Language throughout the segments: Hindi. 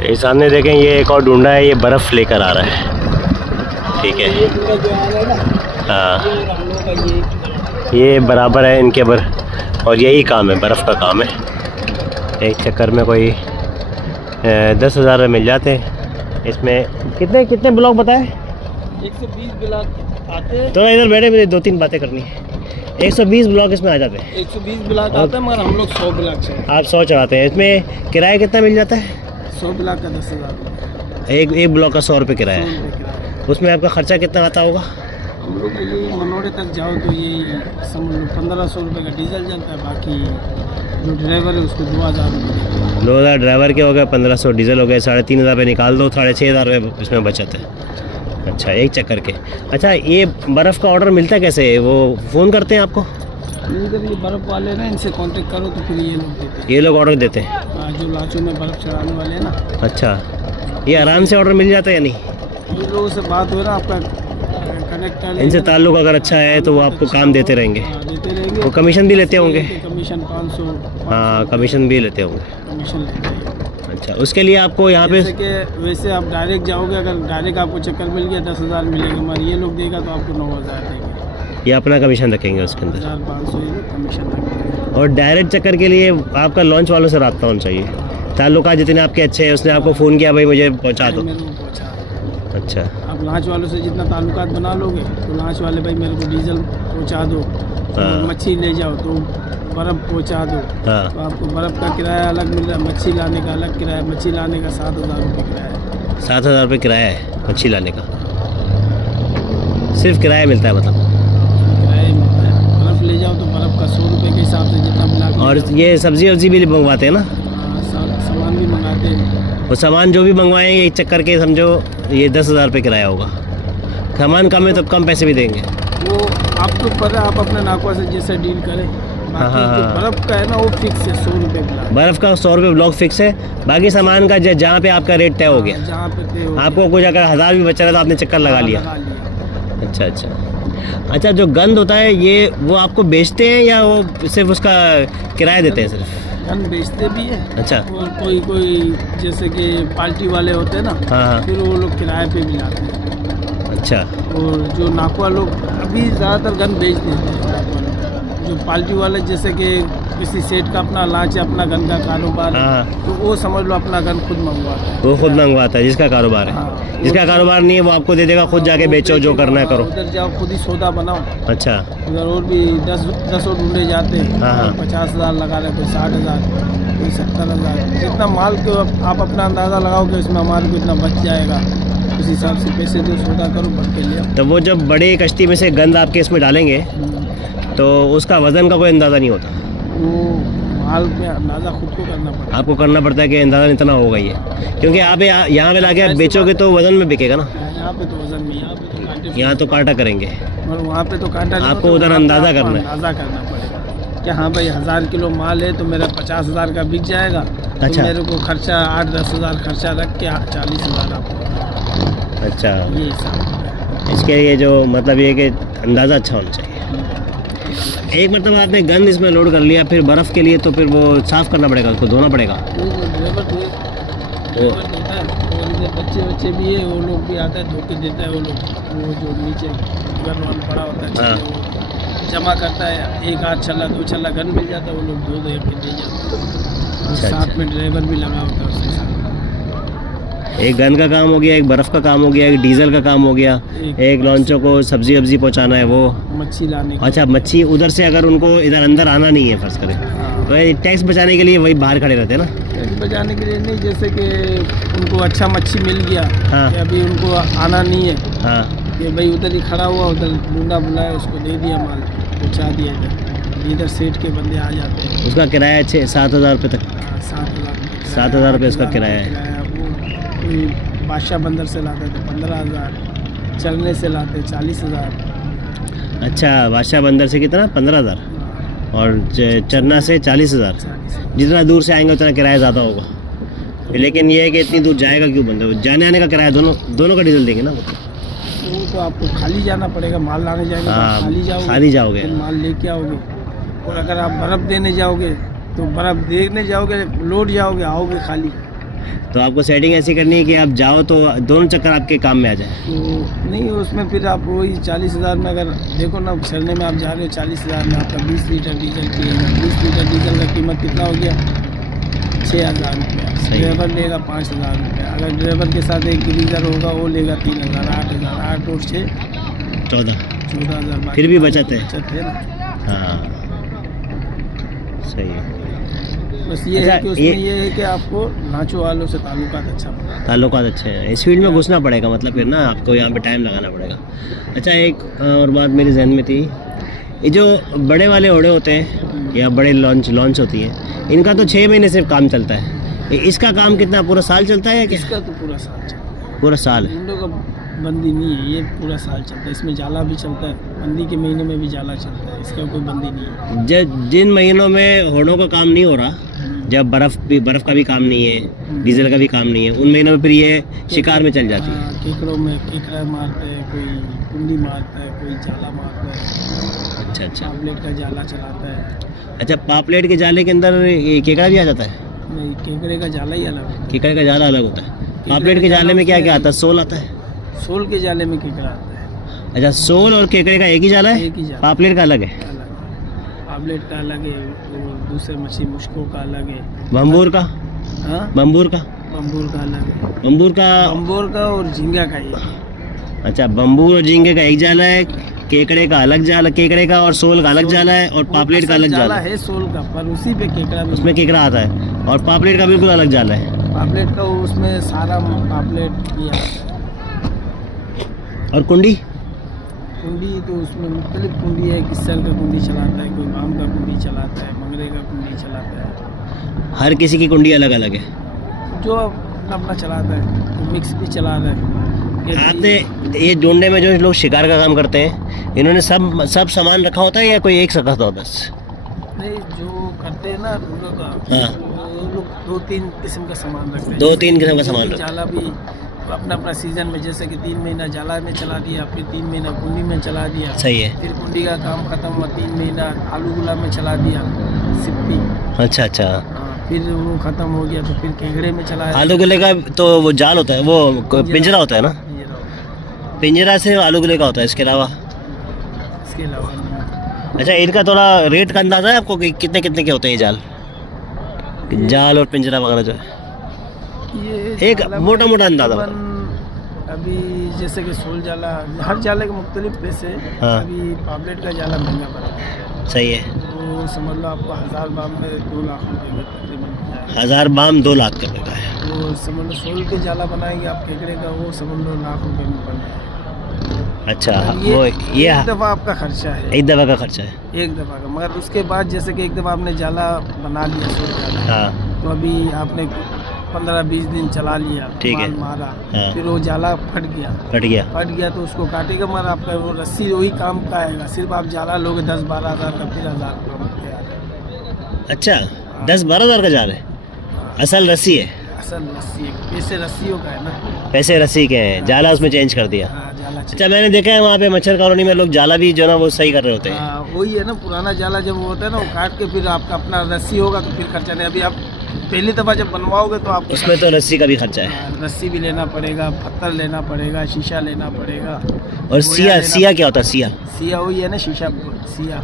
ये सामने देखें, ये एक और ढूंढा है, ये बर्फ़ लेकर आ रहा है। ठीक है, हाँ ये बराबर है इनके और यही काम है, बर्फ़ का काम है। एक चक्कर में कोई 10,000 में मिल जाते हैं। इसमें कितने ब्लॉक बताए? 120 ब्लॉक आते हैं। तो इधर बैठे मुझे 2-3 बातें करनी है। 120 ब्लॉक इसमें आ जाते हैं। 120 ब्लॉक आते हैं, मगर हम लोग 100 ब्लॉक से। आप 100 चढ़ाते हैं। इसमें किराया कितना मिल जाता है? 100 ब्लॉक का 10,000। एक ब्लॉक का 100 रुपये किराया है। उसमें आपका खर्चा कितना आता होगा? हम लोग ये मनोड़े तक जाओ तो ये समझ लो 1500 रुपये का डीजल चलता है। बाकी जो ड्राइवर है उसको 2,000 रुपये। 2,000 ड्राइवर के हो गए, 1500 डीजल हो गए, 3,500 रुपये निकाल दो, 6,500 रुपये इसमें बचत है। अच्छा, एक चक्कर के। अच्छा, ये बर्फ़ का ऑर्डर मिलता है कैसे? वो फ़ोन करते हैं आपको? इधर ये बर्फ़ वाले ना, इनसे कांटेक्ट करो तो फिर ये लोग देते हैं। ये लोग ऑर्डर देते हैं? हाँ, जो लाचों में बर्फ़ चढ़ाने वाले हैं ना। अच्छा, ये आराम से ऑर्डर मिल जाता है या नहीं? इन लोगों से बात हो रहा, आपका कनेक्ट कर, इनसे ताल्लुक अगर अच्छा है तो वो आपको काम देते रहेंगे। देते रहेंगे। वो कमीशन भी लेते होंगे? कमीशन 500। हाँ, कमीशन भी लेते होंगे। कमीशन लेते हैं। अच्छा, उसके लिए आपको यहाँ पे वैसे आप डायरेक्ट जाओगे, अगर डायरेक्ट आपको चक्कर मिल गया 10,000 मिलेगा, मगर ये लोग देगा तो आपको 9,000 देंगे। ये अपना कमीशन रखेंगे उसके अंदर? 1,500 कमीशन रखेंगे। और डायरेक्ट चक्कर के लिए आपका लॉन्च वालों से रब्ता होना चाहिए। ताल्लुकात जितने आपके अच्छे हैं, उसने आपको फ़ोन किया भाई मुझे पहुँचा दो। अच्छा, आप लॉन्च वालों से जितना ताल्लुकात बना लोगे तो लॉन्च वाले भाई मेरे को डीजल पहुँचा दो, मच्छी ले जाओ तो बर्फ़ पहुँचा दो। हाँ। तो आपको बर्फ़ का किराया अलग मिल रहा है, मच्छी लाने का अलग किराया। मच्छी लाने का 7,000 रुपये किराया है। 7,000 रुपये किराया है मच्छी लाने का? सिर्फ किराया मिलता है मतलब? किराया मिलता है। बर्फ़ ले जाओ तो बर्फ़ का 100 रुपये के हिसाब से जितना मिला। और ये सब्ज़ी वब्जी भी मंगवाते हैं ना? सामान भी मंगाते हैं। वो सामान जो भी मंगवाएं, एक चक्कर के समझो ये 10,000 रुपये किराया होगा। सामान कम है तो कम पैसे भी देंगे? वो आपको ऊपर है, आप अपने नाकवा से जैसे डील करें। बाकी जो बर्फ़ का है ना, वो फिक्स है 100 रुपये ब्लॉक। बर्फ़ का 100 रुपये ब्लॉक फिक्स है। बाकी सामान का जहाँ पे आपका रेट तय हो गया, जहाँ पे तय हो, आपको कुछ अगर 1,000 भी बचा रहा तो आपने चक्कर लगा लिया। अच्छा अच्छा अच्छा, जो गंद होता है ये वो आपको बेचते हैं या वो सिर्फ उसका किराया देते हैं? सिर्फ गन बेचते भी है। अच्छा। और कोई जैसे कि पार्टी वाले होते हैं ना, हाँ, फिर वो लोग किराए पे भी लाते हैं। अच्छा। और जो नाकुआ लोग अभी ज़्यादातर गन बेच देते हैं। जो पार्टी वाले जैसे कि किसी सेठ का अपना लाच है, अपना गन का कारोबार है, तो वो समझ लो अपना गन खुद मंगवाता है। वो खुद मंगवाता है जिसका कारोबार है। जिसका कारोबार नहीं है वो आपको दे देगा, खुद जाके बेचो, जो करना है करो। उधर जाओ, खुद ही सौदा बनाओ। अच्छा। उधर और भी 10 और ढूंढे जाते हैं। 50,000 लगा रहे, कोई 60,000, कोई 70,000। जितना माल को आप अपना अंदाज़ा लगाओगे उसमें हमारे को इतना बच जाएगा, उस हिसाब से पैसे दो, सौदा करो, भर के लिए। तो वो जब बड़े कश्ती में से गंद आपके इसमें डालेंगे तो उसका वज़न का कोई अंदाज़ा नहीं होता? वो माल में अंदाज़ा खुद को करना पड़ता है। आपको करना पड़ता है कि अंदाज़ा इतना होगा ये, क्योंकि आप यहाँ पे लाके आप बेचोगे तो वज़न में बिकेगा ना। यहाँ पे तो वज़न में, यहाँ पे तो कांटे, यहाँ तो कांटा करेंगे और वहाँ पे तो कांटा। आपको उधर अंदाज़ा करना है। अंदाज़ा करना पड़ेगा कि हाँ भाई 1,000 किलो माल है तो मेरा 50,000 का बिक जाएगा। अच्छा। तो मेरे को खर्चा 8-10 हज़ार खर्चा रख के 40,000 आपको। अच्छा, ये हिसाब। इसके लिए जो मतलब ये कि अंदाज़ा अच्छा होना चाहिए। एक मतलब आपने गंद इसमें लोड कर लिया, फिर बर्फ़ के लिए तो फिर वो साफ़ करना पड़ेगा, उसको धोना पड़ेगा। ड्राइवर देता है, और इधर बच्चे भी है, वो लोग भी आता है, धो के देता है। वो लोग वो जो नीचे गन वन पड़ा होता है, वो जमा करता है। एक आध छल्ला 2 छल्ला गन मिल जाता है, वो लोग धो के दे जाते हैं। साथ में ड्राइवर भी लगा होता है उसके साथ। एक गन का काम हो गया, एक बर्फ़ का काम हो गया, एक डीजल का काम हो गया, एक लॉन्चों को सब्जी वब्जी पहुंचाना है, वो मच्छी लाने। अच्छा, मच्छी उधर से अगर उनको इधर अंदर आना नहीं है फर्ज करें, तो टैक्स बचाने के लिए वही बाहर खड़े रहते हैं ना? टैक्स बचाने के लिए नहीं, जैसे कि उनको अच्छा मच्छी मिल गया। हाँ। अभी उनको आना नहीं है। हाँ। कि भाई उधर ही खड़ा हुआ, उधर ढूंढा बुलाया, उसको दे दिया माल, पहुँचा दिया इधर सेठ के बंदे आ जाते हैं। उसका किराया 7,000 रुपये तक? 7,000 रुपये उसका किराया है। कोई बादशाह बंदर से लाते थे 15,000, चलने से लाते 40,000। अच्छा, बादशाह बंदर से कितना? 15,000। और चरना से 40,000। जितना दूर से आएंगे उतना किराया ज़्यादा होगा। लेकिन ये है कि इतनी दूर जाएगा क्यों बंदर? जाने आने का किराया दोनों का डीजल देंगे ना? वो तो आपको खाली जाना पड़ेगा, माल लाने जाएंगे तो खाली जाओगे, माल लेके आओगे। और अगर आप बर्फ़ देने जाओगे तो बर्फ़ देखने जाओगे, लोड जाओगे, आओगे खाली। तो आपको सेटिंग ऐसी करनी है कि आप जाओ तो दोनों चक्कर आपके काम में आ जाए। तो नहीं, उसमें फिर आप वही 40,000 में अगर देखो ना, चलने में आप जा रहे हो 40,000 में आपका 20 लीटर डीजल पिएगा। 20 लीटर डीजल का कीमत कितना हो गया? 6,000 रुपया। ड्राइवर लेगा 5,000 रुपया। अगर ड्राइवर के साथ एक ग्रीजर होगा वो लेगा 3,000, 8,000, 8 और 6 14,000। फिर भी बचत है। बचत है ना। हाँ सही है। बस ये अच्छा, है कि उसमें ये है कि आपको नाचो वालों से ताल्लुकात अच्छा बना। ताल्लुकात अच्छे हैं, इस फील्ड में घुसना पड़ेगा, मतलब फिर ना आपको यहाँ पे टाइम लगाना पड़ेगा। अच्छा, एक और बात मेरे जहन में थी, ये जो बड़े वाले ओड़े होते हैं या बड़े लॉन्च होती हैं, इनका तो 6 महीने सिर्फ काम चलता है। इसका काम कितना पूरा साल चलता है? इसका तो पूरा साल चलता है। पूरा साल? विंडो का बंदी नहीं है, ये पूरा साल चलता है। इसमें जाला भी चलता है, बंदी के महीने में भी जाला चलता है, इसका कोई बंदी नहीं है। जब जिन महीनों में होड़ों का काम नहीं हो रहा, जब बर्फ़ का भी काम नहीं है, डीजल का भी काम नहीं है, उन महीनों में फिर ये शिकार में चल जाती है। केकड़ों में केकड़ा मारता है, कोई कुंडी मारता है, कोई जाला मारता है। अच्छा अच्छा। पापलेट का जाला चलाता है। अच्छा, पापलेट के जाले के अंदर ये केकड़ा भी आ जाता है? नहीं, केकड़े का जाला ही अलग होता है। केकड़े का जाला अलग होता है। पापलेट के जाले में क्या क्या आता है? सोल आता है? सोल के जाले में केकड़ा आता है। अच्छा, सोल और केकड़े का एक ही जाला है? एक ही जाला। पापलेट का अलग है? अलग है। पापलेट का अलग है, और दूसरे मछली मुश्कों का अलग है। बम्बूर का? हाँ, बम्बूर का? बम्बूर का अलग है। बम्बूर का? बम्बूर का और झींगा का ही। अच्छा, बम्बूर और झींगे का एक जाला है, केकड़े का अलग जाला, केकड़े का और सोल का अलग जाला है, और पापलेट का अलग जाला है सोल का, पर उसी पे केकड़ा भी। उसमें केकड़ा आता है, और पापलेट का बिल्कुल अलग जाला है। पापलेट का उसमें सारा पापलेट भी आता है। और कुंडी? कुंडी तो उसमें मुख्तलिफ कुंडी है। किस्सर का कुंडी चलाता है, कोई बाम का कुंडी चलाता है, मंगरे का कुंडी चलाता है। हर किसी की कुंडी अलग अलग है, जो अपना अपना चलाता है। तो मिक्स भी चला रहा है। आते ये ढूंढने में जो लोग शिकार का काम करते हैं, इन्होंने सब सामान रखा होता है या कोई एक रखा होता है बस? नहीं, जो करते हैं ना ढूंढो का, हाँ। वो लोग 2-3 किस्म का सामान रखते हैं। 2-3 किस्म का सामान रखते हैं। जाला भी अपना अपना सीजन में, जैसे कि 3 महीना जाला में चला दिया, फिर 3 महीना कुंडी में चला दिया। सही है। फिर कुंडी का काम खत्म हुआ, 3 महीना आलू गुलाब में चला दिया, सिप्पी। अच्छा अच्छा। हाँ, फिर वो खत्म हो गया तो फिर केकड़े में चला। आलू गुले का तो वो जाल होता है, वो पिंजरा होता है ना? पिंजरा से आलू गुले का होता है, इसके अलावा? इसके अलावा। अच्छा, इनका थोड़ा रेट का अंदाजा है आपको कि कितने कितने के होते हैं ये जाल और पिंजरा वगैरह जो है? ये एक मोटा मोटा अंदाजा बताओ। अभी जैसे कि सोल जाला, हर जाले के मुख्तलिफ पैसे। हाँ। अभी पापलेट का जाला महंगा पड़ता है। सही है। तो समझ लो आपको 1000 बाम में 2 लाख रुपये में तकरीबन। 1000 बाम 2 लाख का है। वो समझ लो सोल के जाला बनाएंगे आप केकड़े का, वो समझ लो लाख रुपये में बन जाएगा। अच्छा, ये ये एक दफ़ा आपका खर्चा है, एक दफ़ा का खर्चा है, एक दफ़ा का। मगर उसके बाद जैसे कि एक दफ़ा आपने जाला बना लिया, सोल जाला, हाँ, तो अभी आपने 15-20 दिन चला लिया, ठीक है, मारा, हाँ, फिर वो जाला फट गया तो उसको काटेगा, मगर आपका वो रस्सी वही काम का आएगा। सिर्फ आप जाला लोगे 10-12 हज़ार का, फिर 1000 रुपये। अच्छा, 10-12 हज़ार का जाल है, असल रस्सी है? असल रस्सी है, पैसे रस्सियों का है ना, पैसे रस्सी के हैं, जाला उसमें चेंज कर दिया। हाँ, जाला। अच्छा, मैंने देखा है वहाँ पे मच्छर कॉलोनी में लोग जाला भी जो ना वो सही कर रहे होते हैं। हाँ, वही है ना, पुराना जाला जब वो होता है ना, वो काट के फिर आपका अपना रस्सी होगा तो फिर खर्चा नहीं। अभी आप पहली दफ़ा जब बनवाओगे तो आप उसमें तो रस्सी का भी खर्चा है, रस्सी भी लेना पड़ेगा, पत्थर लेना पड़ेगा, शीशा लेना पड़ेगा। और सिया क्या होता है? सिया वही है ना, शीशा, सिया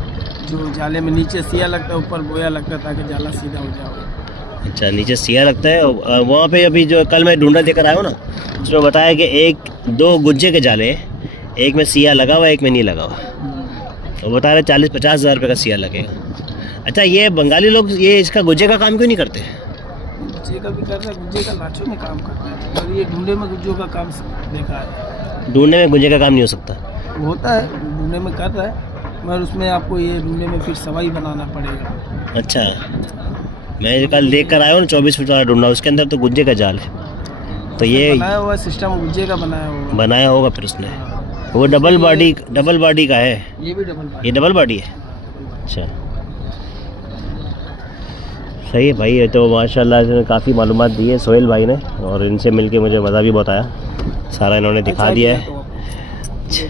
जो जाले में नीचे सिया लगता है, ऊपर बोया लगता है ताकि जाला सीधा हो जाए। अच्छा, नीचे सिया लगता है। और वहाँ पे अभी जो कल मैं ढूंढा देकर आया हूँ ना, उसमें बताया कि 1-2 गुज्जे के जाले, एक में सिया लगा हुआ, एक में नहीं लगा हुआ, तो बता रहे 40-50 हज़ार रुपये का सिया लगेगा। अच्छा, ये बंगाली लोग ये इसका गुज्जे का काम क्यों नहीं करते? गुज्जे का भी कर रहा है, गुज्जे का लाचों में काम करता है, और ये ढूंढे में गुज्जों का काम देखा है। ढूंढने में गुज्जे का काम नहीं हो सकता? होता है, ढूंढे में कर रहा है, मगर उसमें आपको ये ढूंढे में फिर सवाई बनाना पड़ेगा। अच्छा, मैं कल देख कर आया हूँ 24 फुट वाला ढूंढा, उसके अंदर तो गुज्जे का जाल है, तो ये बनाया हुआ सिस्टम गुज्जे का बनाया होगा फिर उसने। वो डबल बॉडी का है, ये भी डबल बॉडी, ये डबल बॉडी है। अच्छा, सही है भाई, ये तो माशाल्लाह ने काफ़ी मालूमात दी है सोहेल भाई ने, और इनसे मिलके मुझे मज़ा भी बहुत आया, सारा इन्होंने दिखा दिया है। अच्छा,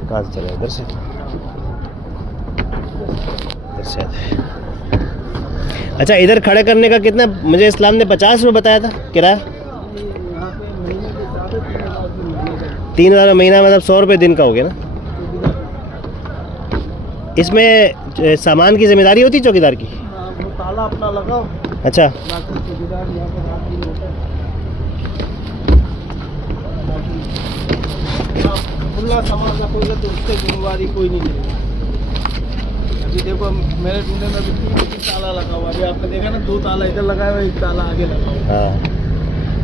कहाँ से चले? इधर से अच्छा, इधर खड़े करने का कितना? मुझे इस्लाम ने 50 रुपये बताया था किराया। यहाँ पे महीने के हिसाब से 3,000 3,000 महीना, मतलब 100 रुपये दिन का हो गया ना। इसमें सामान की जिम्मेदारी होती है चौकीदार की? हाँ, वो ताला अपना लगाओ, अच्छा, बाकी चौकीदार यहाँ पर रात दिन होता है। खुला सामान रखोगे तो उससे जिम्मेवारी कोई नहीं करेगा। अभी देखो मेरे ढूंढे में भी 3 ताला लगा हुआ, अभी आपने देखा ना 2 ताला इधर लगा हुआ, 1 ताला आगे लगा हुआ। हाँ।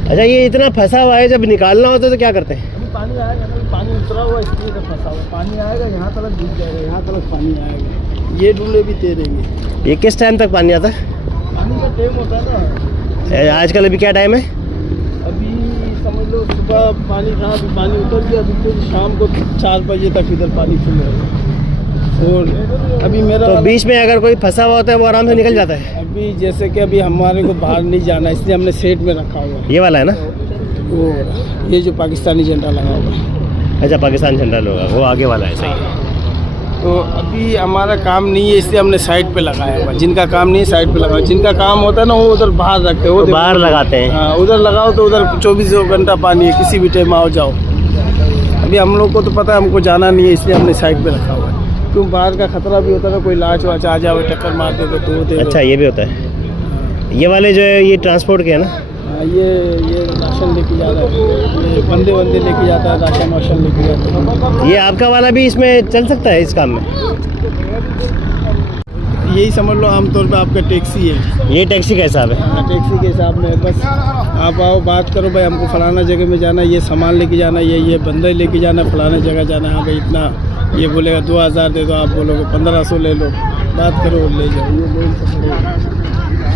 अच्छा, ये इतना फंसा हुआ है, जब निकालना होता तो क्या करते हैं? अभी पानी आएगा ना, पानी उतरा हुआ इसलिए तो फंसा हुआ। पानी आएगा यहाँ तक डूब जाएगा, यहाँ तक पानी आएगा। ये ढूंढे भी तैरेंगे। ये किस टाइम तक पानी आता है? पानी का टाइम होता है ना। आजकल अभी क्या टाइम है? अभी समझ लो सुबह पानी था, अभी पानी उतर गया, अभी फिर शाम को 4 बजे तक इधर पानी फुल रहेगा। और अभी मेरा तो बीच में अगर कोई फंसा हुआ होता है वो आराम से निकल जाता है? अभी जैसे कि अभी हमारे को बाहर नहीं जाना, इसलिए हमने सेट में रखा हुआ है। ये वाला है ना? वो ये जो पाकिस्तानी झंडा लगा हुआ है। अच्छा, पाकिस्तान झंडा होगा, वो आगे वाला है, सही है। तो अभी हमारा काम नहीं है, इसलिए हमने साइड पे लगाया हुआ। जिनका काम नहीं है साइड पे लगाओ, जिनका काम होता है ना वो उधर बाहर रखे, वो तो बाहर लगाते हैं। हाँ, उधर लगाओ तो उधर 24 घंटा पानी है, किसी भी टाइम आओ जाओ। अभी हम लोग को तो पता है हमको जाना नहीं है, इसलिए हमने साइड पे रखा हुआ है। क्यों, बाहर का खतरा भी होता है ना, कोई लाच वाच आ जाए टक्कर मार दे तो दे। अच्छा, ये भी होता है। ये वाले जो है ये ट्रांसपोर्ट के है ना? हाँ, ये राशन लेके जा रहा है, ये बंदे लेके जाता है, राशन वाशन लेके जाता है। ये आपका वाला भी इसमें चल सकता है इस काम में? यही समझ लो आमतौर पे आपका टैक्सी है। ये टैक्सी का हिसाब है? हाँ, टैक्सी के हिसाब में बस आप आओ, बात करो, भाई हमको फलाना जगह में जाना, ये सामान लेके जाना, ये बंदे लेके जाना, फलाना जगह जाना। हाँ भाई इतना, ये बोलेगा 2,000 दे दो, आप बोलोगे 1,500 ले लो, बात करो और ले जाओ। ये बोल सकते,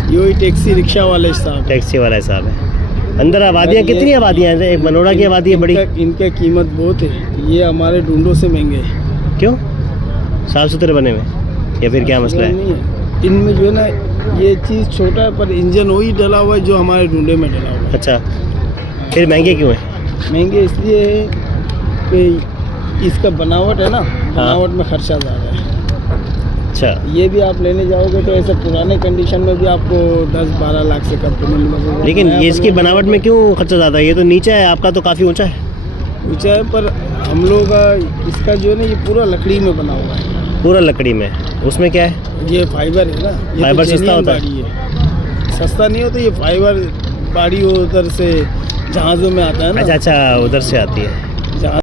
यही टैक्सी रिक्शा वाले हिसाब। टैक्सी वाला हिसाब है। अंदर आबादियाँ कितनी आबादियाँ हैं? एक मनोड़ा की आबादी है बड़ी। इनका कीमत बहुत है, ये हमारे ढूंढों से महंगे हैं। क्यों? साफ सुथरे बने हुए या फिर क्या मसला है? नहीं है इनमें जो है ना, ये चीज़ छोटा है पर इंजन वही डला हुआ है जो हमारे ढूंढे में डला हुआ है। अच्छा, फिर महंगे क्यों हैं? महंगे इसलिए है कि इसका बनावट है ना, बनावट में खर्चा ज़्यादा है। अच्छा, ये भी आप लेने जाओगे तो ऐसे पुराने कंडीशन में भी आपको 10-12 लाख से कम तो नहीं मिलेगा। लेकिन ये इसकी बनावट में क्यों खर्चा ज़्यादा है? ये तो नीचा है, आपका तो काफ़ी ऊंचा है। ऊँचा है पर हम लोग इसका जो है ना, ये पूरा लकड़ी में बना हुआ है। पूरा लकड़ी में? उसमें क्या है? ये फाइबर है ना, ये फाइबर तो सस्ता होता है? बाड़ी है। सस्ता नहीं होता, ये फाइबर बाड़ी उधर से जहाज़ों में आता है ना। अच्छा, उधर से आती है। जहाज